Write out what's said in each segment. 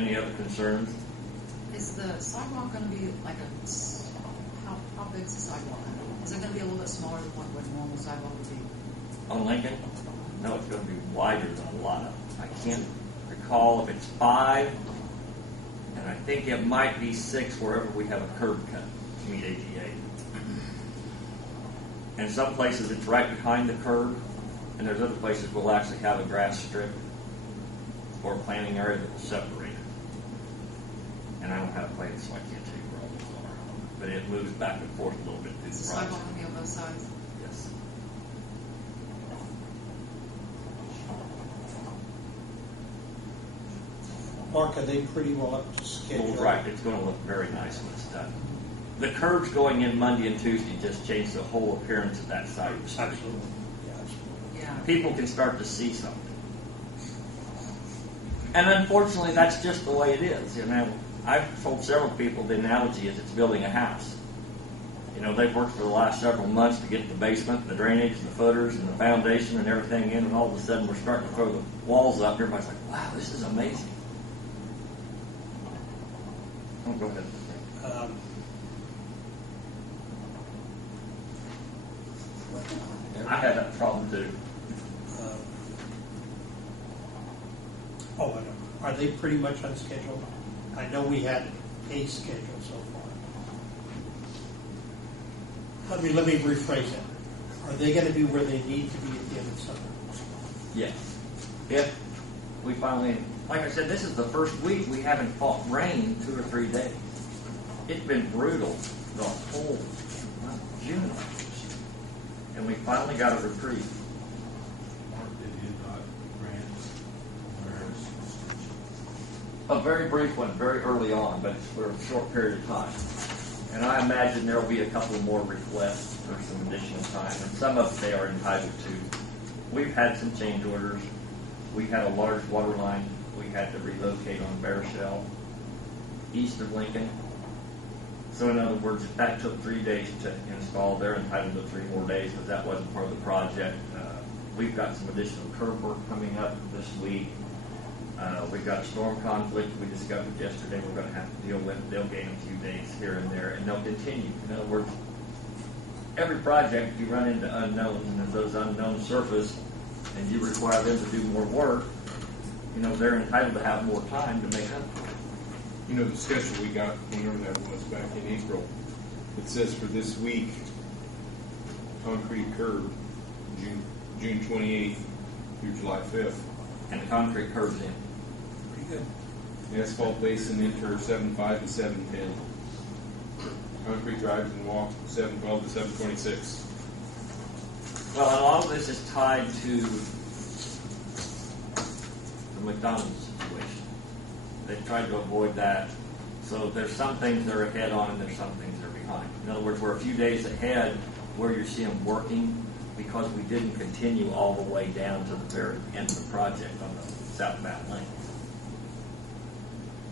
Any other concerns? Is the sidewalk going to be like how big is the sidewalk? Is it going to be a little bit smaller than what a normal sidewalk would be? On Lincoln? No, it's going to be wider than a lot of. I can't recall if it's 5, and I think it might be 6 wherever we have a curb cut to meet ADA. And some places it's right behind the curb, and there's other places we'll actually have a grass strip or a planting area that will separate it. And I don't have plans, so I can't tell you where all those are. But it moves back and forth a little bit through Is the the project. sidewalk going to be on both sides? Yes. Mark, are they pretty well up to schedule? Well, right, it's going to look very nice when it's done. The curbs going in Monday and Tuesday just changed the whole appearance of that side of the street. Absolutely. Yeah, absolutely. Yeah. People can start to see something. And unfortunately, that's just the way it is. You know, I've told several people the analogy is it's building a house. You know, they've worked for the last several months to get the basement, the drainage, the footers, and the foundation and everything in, and all of a sudden we're starting to throw the walls up. Everybody's like, wow, this is amazing. Oh, go ahead. I had that problem too. I know. Are they pretty much on schedule? I know we had a schedule so far. Let me rephrase it. Are they going to be where they need to be at the end of summer? Yes. If we finally, like I said, this is the first week we haven't fought rain 2 or 3 days. It's been brutal the whole month of June. And we finally got a reprieve. A very brief one, very early on, but it's for a short period of time. And I imagine there will be a couple more requests for some additional time, and some of it they are entitled to. We've had some change orders. We had a large water line we had to relocate on Bear Shell, east of Lincoln. So in other words, if that took 3 days to install, they're entitled to 3 more days because that wasn't part of the project. We've got some additional curb work coming up this week. We've got a storm conflict we discovered yesterday we're going to have to deal with. They'll gain a few days here and there, and they'll continue. In other words, every project you run into unknowns, and as those unknowns surface and you require them to do more work, you know, they're entitled to have more time to make up for it. You know, the schedule we got, whenever that was, back in April, it says for this week, concrete curb, June 28th through July 5th. And the concrete curbs in. Pretty good. The asphalt base and enter 7.5 and 7.10. Concrete drives and walk 7.12 to 7.26. Well, and all of this is tied to the McDonald's situation. They've tried to avoid that. So there's some things they're ahead on and there's some things they're behind. In other words, we're a few days ahead where you see them working because we didn't continue all the way down to the very end of the project on the southbound lane.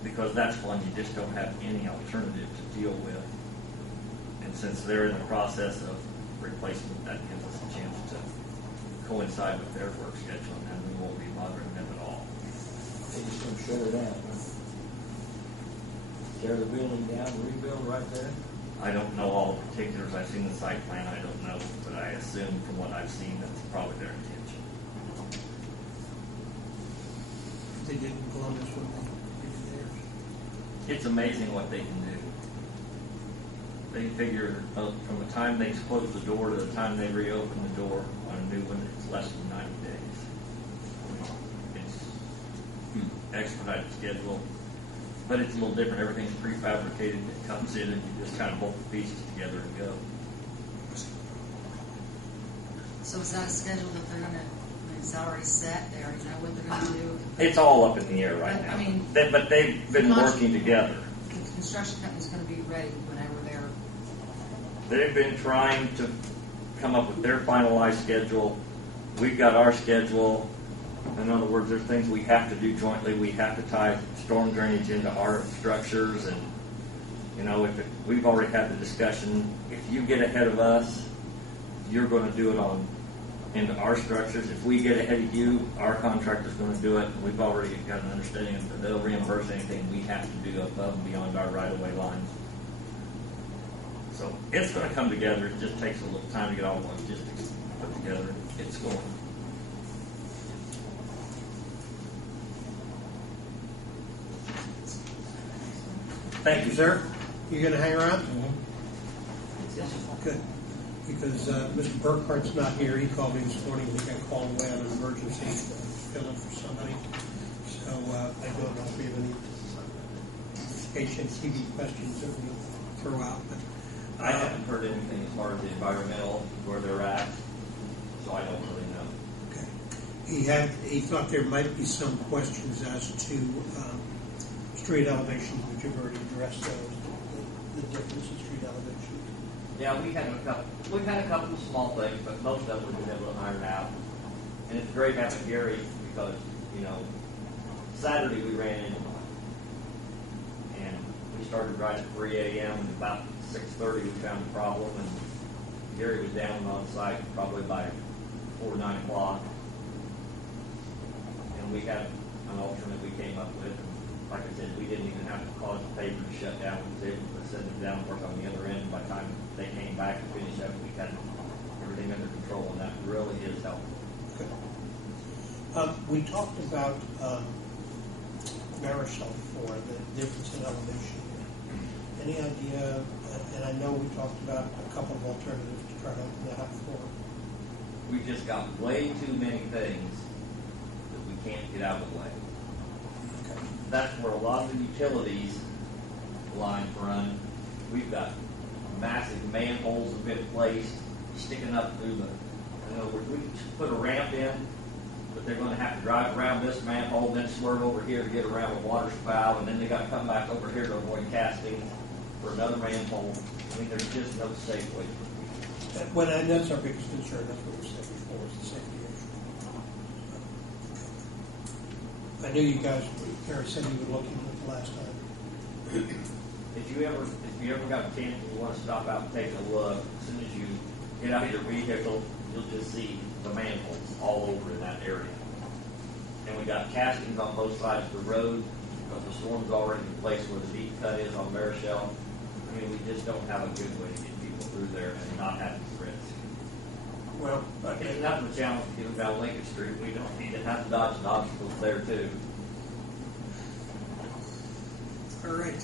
Because that's one you just don't have any alternative to deal with. And since they're in the process of replacement, that gives us a chance to coincide with their work schedule, and we won't be bothering them at all. They just gonna shut it down, huh? Tear the building down, rebuild right there? I don't know all the particulars. I've seen the site plan. I don't know, but I assume from what I've seen that's probably their intention. They did in Columbus when they did theirs. It's amazing what they can do. They figure from the time they close the door to the time they reopen the door on a new one, it's less than 90 days. It's expedited schedule, but it's a little different. Everything's prefabricated. It comes in and you just kind of bolt the pieces together and go. So is that a schedule that they're going to, it's already set, they already know what they're going to do? It's all up in the air right But, now. I mean, but they've been working together. The construction company's going to be ready whenever they're... They've been trying to come up with their finalized schedule. We've got our schedule. In other words, there's things we have to do jointly. We have to tie storm drainage into our structures, and you know, we've already had the discussion. If you get ahead of us, you're going to do it into our structures. If we get ahead of you, our contractor's going to do it. And we've already got an understanding that they'll reimburse anything we have to do above and beyond our right-of-way lines. So it's going to come together. It just takes a little time to get all the logistics put together. It's going. Thank you, sir. You gonna hang around? Yes, sir. Good. Because Mr. Burkhart's not here. He called me this morning. He got called away on an emergency filling for somebody. So I don't know if we have any HNCB questions that we throw out. But I haven't heard anything as far as the environmental, where they're at, so I don't really know. okay. He thought there might be some questions as to street elevations, which you've already addressed those. The difference in street elevations. Yeah, we've had a couple of small things, but most of them we've been able to iron out. And it's great having Gary because, Saturday we ran into one. And we started right at 3 a.m. and about 6:30 we found a problem, and Gary was down on site probably by 4 or 9 o'clock. And we had an alternate we came up with. Like I said, we didn't even have to cause the paper to shut down. We was able to send them down and work on the other end. By the time they came back and finished up, we had everything under control, and that really is helpful. Good. We talked about Marisol before, the difference in elevation. Any idea, and I know we talked about a couple of alternatives to try to open that up for. We've just got way too many things that we can't get out of the way. Okay. That's where a lot of the utilities lines run. We've got massive manholes have been placed, sticking up through we put a ramp in, but they're going to have to drive around this manhole, then swerve over here to get around a water spout, and then they got to come back over here to avoid casting for another manhole. I mean, there's just no safe way. That's our biggest concern. That's what we said before, is the safety issue. I knew you guys, Gary said you were looking at it the last time. If you ever got a chance and you want to stop out and take a look, as soon as you get out of your vehicle, you'll just see the manholes all over in that area. And we got castings on both sides of the road, because the storm's already in place where the deep cut is on Marichelle. I mean, we just don't have a good way to get people through there and not have this risk. Well, It's not the challenge to get down Lincoln Street. We don't need to have to dodge the obstacles there too. all right.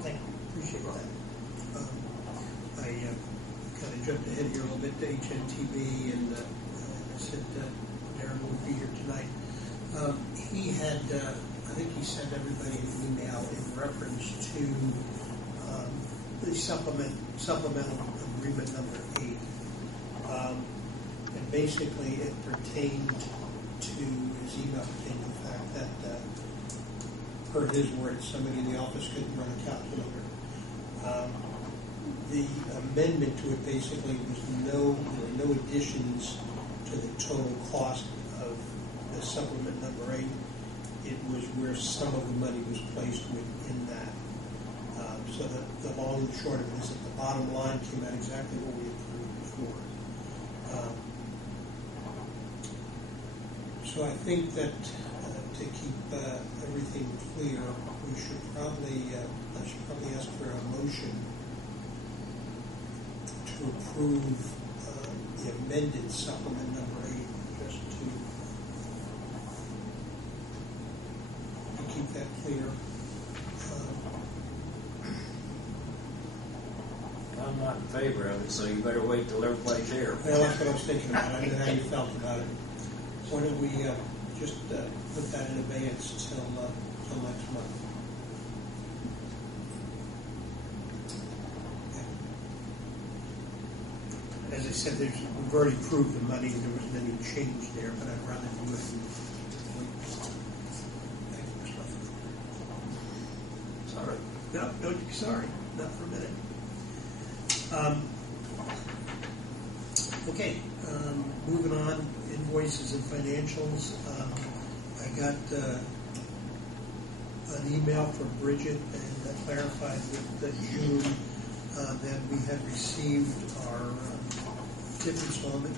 Thank you. Appreciate that. I kind of jumped ahead here a little bit to HNTB, and I said Darren will be here tonight. He had, I think he sent everybody an email in reference to the supplemental agreement number 8. And basically it pertained to, his email pertained to the fact that, per his words, somebody in the office couldn't run a calculator. The amendment to it basically was there were no additions to the total cost of the supplement number 8. It was where some of the money was placed within that. So the long and short of it is that the bottom line came out exactly what we approved before. So I think that to keep everything clear, we should I should probably ask for a motion to approve the amended supplement number 8, just to keep that clear. I'm not in favor of it, so you better wait till everybody's here. Well, that's what I was thinking about. I knew how you felt about it. Why don't we just put that in abeyance till next month? Okay. As I said, we've already proved the money. There wasn't any change there, but I'd rather do it. Sorry. No, don't be sorry. Not for a minute. Okay, moving on, invoices and financials. I got an email from Bridget and clarified with June Then we had received our TIF installment